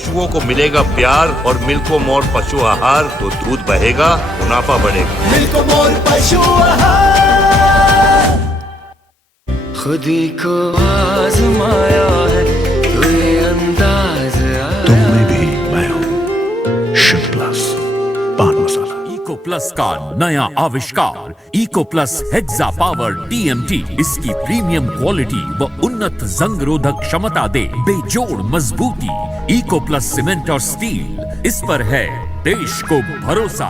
पशुओं को मिलेगा प्यार और मिल्को मोर पशु आहार तो दूध बहेगा, मुनाफा बढ़ेगा। मिल्को मोर पशु आहार। खुदी को आजमाया है तो ये अंदाज आया। तुम में भी मैं हूँ शिव प्लस पान मसाला। इको प्लस का नया आविष्कार eco plus hexa power TMT। इसकी प्रीमियम क्वालिटी व उन्नत जंग रोधक क्षमता दे बेजोड़ मजबूती। इको प्लस सीमेंट और स्टील, इस पर है देश को भरोसा।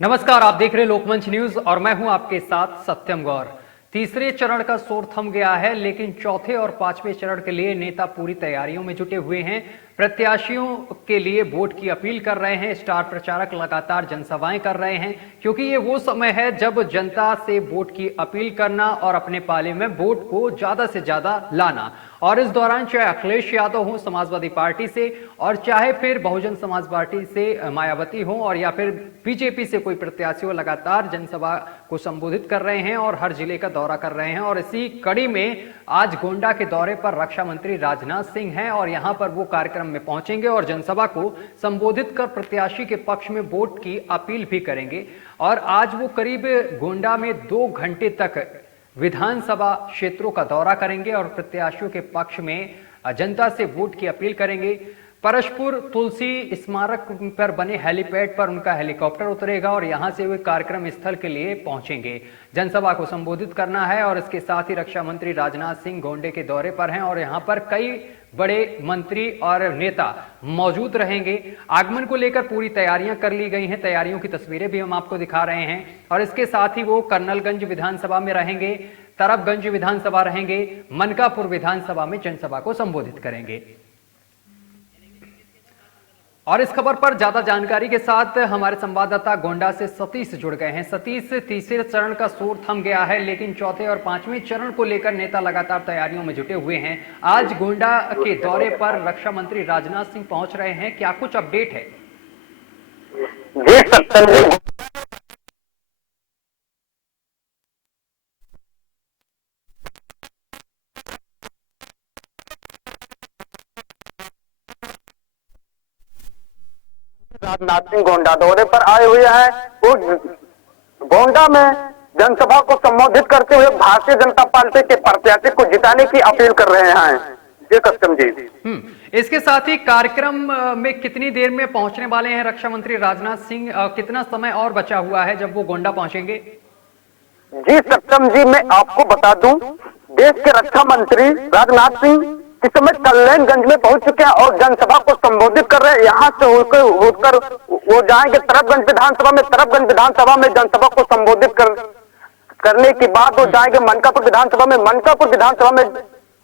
नमस्कार, आप देख रहे लोकमंच न्यूज और मैं हूं आपके साथ सत्यम गौर। तीसरे चरण का शोर थम गया है, लेकिन चौथे और पांचवें चरण के लिए नेता पूरी तैयारियों में जुटे हुए हैं। प्रत्याशियों के लिए वोट की अपील कर रहे हैं। स्टार प्रचारक लगातार जनसभाएं कर रहे हैं, क्योंकि ये वो समय है जब जनता से वोट की अपील करना और अपने पाले में वोट को ज्यादा से ज्यादा लाना। और इस दौरान चाहे अखिलेश यादव हो समाजवादी पार्टी से, और चाहे फिर बहुजन समाज पार्टी से मायावती हो, और या फिर बीजेपी से कोई प्रत्याशी हो, लगातार जनसभा को संबोधित कर रहे हैं और हर जिले का दौरा कर रहे हैं। और इसी कड़ी में आज गोंडा के दौरे पर रक्षा मंत्री राजनाथ सिंह हैं और यहां पर वो कार्यक्रम में पहुंचेंगे और जनसभा को संबोधित कर प्रत्याशी के पक्ष में वोट की अपील भी करेंगे। और आज वो करीब गोंडा में 2 घंटे तक विधानसभा क्षेत्रों का दौरा करेंगे और प्रत्याशियों के पक्ष में जनता से वोट की अपील करेंगे। परशपुर तुलसी स्मारक पर बने हेलीपैड पर उनका हेलीकॉप्टर उतरेगा और यहां से वे कार्यक्रम स्थल के लिए पहुंचेंगे। जनसभा को संबोधित करना है और इसके साथ ही रक्षा मंत्री राजनाथ सिंह गोंडे के दौरे पर हैं और यहां पर कई बड़े मंत्री और नेता मौजूद रहेंगे। आगमन को लेकर पूरी तैयारियां कर ली गई हैं। तैयारियों की तस्वीरें भी हम आपको दिखा रहे हैं। और इसके साथ ही वो कर्नलगंज विधानसभा में रहेंगे, तरबगंज विधानसभा रहेंगे, मनकापुर विधानसभा में जनसभा को संबोधित करेंगे। और इस खबर पर ज्यादा जानकारी के साथ हमारे संवाददाता गोंडा से सतीश जुड़ गए हैं। सतीश, तीसरे चरण का शोर थम गया है, लेकिन चौथे और पांचवें चरण को लेकर नेता लगातार तैयारियों में जुटे हुए हैं। आज गोंडा के दौरे पर रक्षा मंत्री राजनाथ सिंह पहुंच रहे हैं, क्या कुछ अपडेट है? जी सत्यम, राजनाथ सिंह गोंडा दौरे पर आए हुए हैं। वो गोंडा में जनसभा को संबोधित करते हुए भारतीय जनता पार्टी के प्रत्याशी को जिताने की अपील कर रहे हैं। जी सत्यम जी। इसके साथ ही कार्यक्रम में कितनी देर में पहुंचने वाले हैं रक्षा मंत्री राजनाथ सिंह? कितना समय और बचा हुआ है जब वो गोंडा पहुंचेंगे? जी सत्यम जी, मैं आपको बता दूं, देश के रक्षा मंत्री राजनाथ सिंह इस समय कल्याणगंज में पहुंच चुके हैं और जनसभा को संबोधित कर रहे हैं। यहाँ से होकर वो जाएंगे तरबगंज विधानसभा में। तरबगंज विधानसभा में जनसभा को संबोधित करने के बाद वो जाएंगे मनकापुर विधानसभा में। मनकापुर विधानसभा में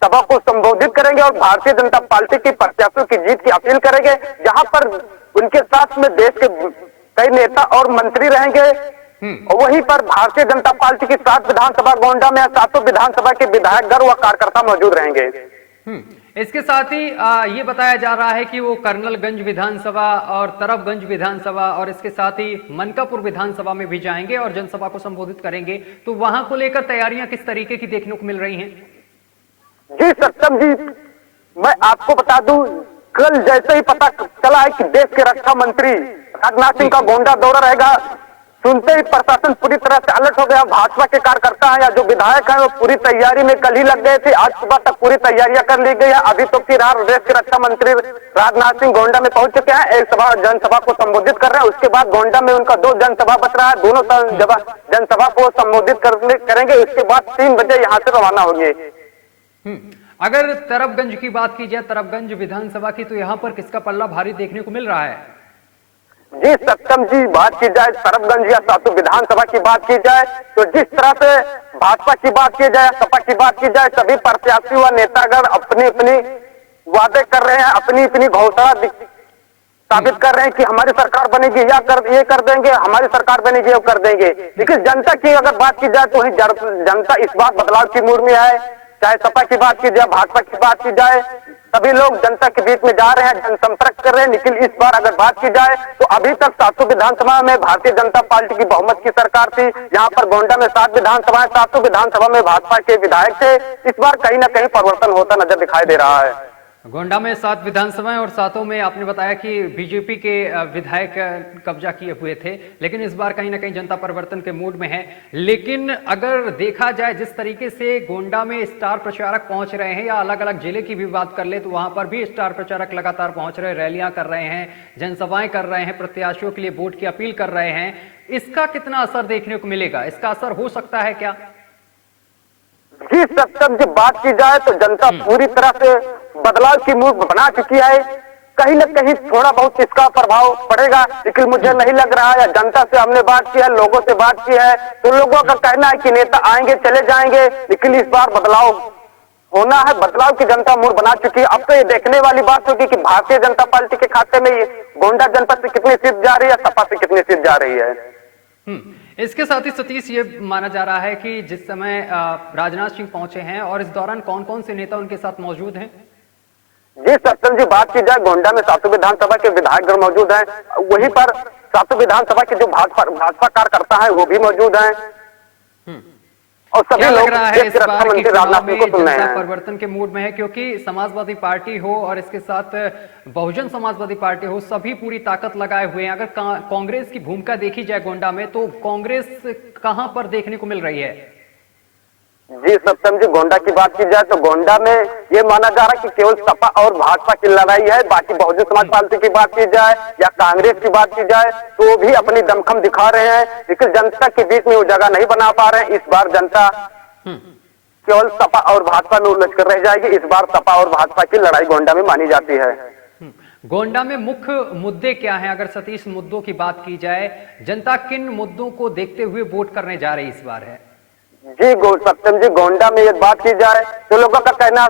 सभा को संबोधित करेंगे और भारतीय जनता पार्टी की प्रत्याशियों की जीत की अपील करेंगे, जहां पर उनके साथ में देश के कई नेता और मंत्री रहेंगे। वहीं पर भारतीय जनता पार्टी की 7 विधानसभा गोंडा में 7 विधानसभा के विधायकगण व कार्यकर्ता मौजूद रहेंगे। इसके साथ ही ये बताया जा रहा है कि वो कर्नलगंज विधानसभा और तरबगंज विधानसभा और इसके साथ ही मनकापुर विधानसभा में भी जाएंगे और जनसभा को संबोधित करेंगे। तो वहां को लेकर तैयारियां किस तरीके की देखने को मिल रही हैं? जी सत्यम जी, मैं आपको बता दूं, कल जैसे ही पता चला है कि देश के रक्षा मंत्री राजनाथ सिंह का गोंडा दौरा रहेगा, सुनते ही प्रशासन पूरी तरह से अलर्ट हो गया। भाजपा के कार्यकर्ता हैं या जो विधायक हैं वो पूरी तैयारी में कल ही लग गए थे। आज सुबह तक पूरी तैयारियां कर ली गई है। अभी तो फिलहाल देश के रक्षा मंत्री राजनाथ सिंह गोंडा में पहुंच चुके हैं, एक जनसभा को संबोधित कर रहे हैं। उसके बाद गोंडा में उनका 2 जनसभा बच रहा है, दोनों जनसभा को संबोधित करेंगे। उसके बाद 3 बजे यहाँ से रवाना होंगे। अगर तरबगंज की बात की जाए, तरबगंज विधानसभा की, तो यहाँ पर किसका पल्ला भारी देखने को मिल रहा है? जी सत्यम जी, बात की जाए तरबगंज या सातु विधानसभा की बात की जाए तो जिस तरह से भाजपा की बात की जाए, सपा की बात की जाए, सभी प्रत्याशी व नेतागण अपनी अपनी वादे कर रहे हैं, अपनी अपनी घोषणा साबित कर रहे हैं कि हमारी सरकार बनेगी या ये कर देंगे, हमारी सरकार बनेगी वो कर देंगे। लेकिन जनता की अगर बात की जाए तो वही जनता इस बार बदलाव की मूड में है। चाहे सपा की बात की जाए, भाजपा की बात की जाए, सभी लोग जनता के बीच में जा रहे हैं, जनसंपर्क कर रहे हैं। लेकिन इस बार अगर बात की जाए तो अभी तक 7 विधानसभा में भारतीय जनता पार्टी की बहुमत की सरकार थी। यहाँ पर गोंडा में 7 विधानसभा, 7 विधानसभा में भाजपा के विधायक थे। इस बार कहीं ना कहीं परिवर्तन होता नजर दिखाई दे रहा है। गोंडा में 7 विधानसभाएं और 7 में आपने बताया कि बीजेपी के विधायक कब्जा किए हुए थे, लेकिन इस बार कहीं ना कहीं जनता परिवर्तन के मूड में है। लेकिन अगर देखा जाए जिस तरीके से गोंडा में स्टार प्रचारक पहुंच रहे हैं, या अलग अलग जिले की भी बात कर ले तो वहां पर भी स्टार प्रचारक लगातार पहुंच रहे, रैलियां कर रहे हैं, जनसभाएं कर रहे हैं, प्रत्याशियों के लिए वोट की अपील कर रहे हैं, इसका कितना असर देखने को मिलेगा? इसका असर हो सकता है क्या? जी सत्यम जी, बात की जाए तो जनता पूरी तरह से बदलाव की मूड बना चुकी है। कहीं न कहीं थोड़ा बहुत इसका प्रभाव पड़ेगा, लेकिन मुझे नहीं लग रहा है। जनता से हमने बात की है, लोगों से बात की है, तो लोगों का कहना है कि नेता आएंगे चले जाएंगे, लेकिन इस बार बदलाव होना है। बदलाव की जनता मूड बना चुकी है। अब तो ये देखने वाली बात होगी कि भारतीय जनता पार्टी के खाते में गोंडा जनपद से कितनी सीट जा रही है, सपा से कितनी सीट जा रही है। इसके साथ ही सतीश, ये माना जा रहा है कि जिस समय राजनाथ सिंह पहुंचे हैं और इस दौरान कौन कौन से नेता उनके साथ मौजूद हैं? जी सत्यम जी, बात की जाए गोंडा में 7 विधानसभा के विधायकगण मौजूद हैं। वहीं पर 7 विधानसभा के जो भाजपा कार्यकर्ता है वो भी मौजूद हैं। और सभी लोग देश के रक्षा मंत्री राजनाथ सिंह को सुन रहे हैं। परिवर्तन के मूड में है, क्योंकि समाजवादी पार्टी हो और इसके साथ बहुजन समाजवादी पार्टी हो, सभी पूरी ताकत लगाए हुए हैं। अगर कांग्रेस की भूमिका देखी जाए गोंडा में, तो कांग्रेस कहां पर देखने को मिल रही है? जी सत्यम जी, गोंडा की बात की जाए तो गोंडा में ये माना जा रहा है कि केवल सपा और भाजपा की लड़ाई है। बाकी बहुजन समाज पार्टी की बात की जाए या कांग्रेस की बात की जाए तो वो भी अपनी दमखम दिखा रहे हैं, लेकिन जनता के बीच में वो जगह नहीं बना पा रहे हैं। इस बार जनता केवल सपा और भाजपा में उलझ कर रह जाएगी। इस बार सपा और भाजपा की लड़ाई गोंडा में मानी जाती है। गोंडा में मुख्य मुद्दे क्या हैं? अगर सतीश मुद्दों की बात की जाए, जनता किन मुद्दों को देखते हुए वोट करने जा रही इस बार है? जी सत्यम जी, गोंडा में ये बात की जाए तो लोगों का कहना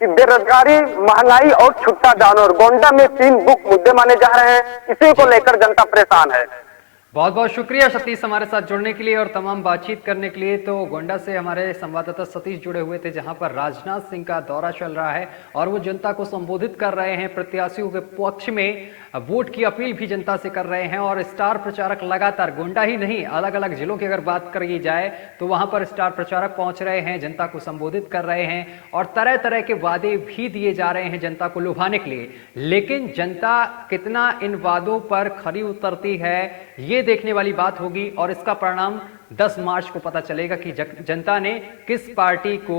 कि बेरोजगारी, महंगाई और छुट्टा जानवर, गोंडा में 3 मुख्य मुद्दे माने जा रहे हैं। इसी को लेकर जनता परेशान है। बहुत बहुत शुक्रिया सतीश हमारे साथ जुड़ने के लिए और तमाम बातचीत करने के लिए। तो गोंडा से हमारे संवाददाता सतीश जुड़े हुए थे, जहां पर राजनाथ सिंह का दौरा चल रहा है और वो जनता को संबोधित कर रहे हैं, प्रत्याशियों के पक्ष में वोट की अपील भी जनता से कर रहे हैं। और स्टार प्रचारक लगातार, गोंडा ही नहीं अलग अलग जिलों की अगर बात करी जाए तो वहां पर स्टार प्रचारक पहुंच रहे हैं, जनता को संबोधित कर रहे हैं और तरह तरह के वादे भी दिए जा रहे हैं जनता को लुभाने के लिए। लेकिन जनता कितना इन वादों पर खरी उतरती है, ये देखने वाली बात होगी और इसका परिणाम 10 मार्च को पता चलेगा कि जनता ने किस पार्टी को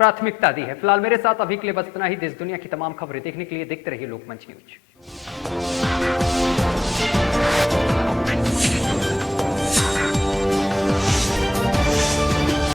प्राथमिकता दी है। फिलहाल मेरे साथ अभी के लिए बस इतना ही। देश दुनिया की तमाम खबरें देखने के लिए देखते रहिए लोकमंच न्यूज।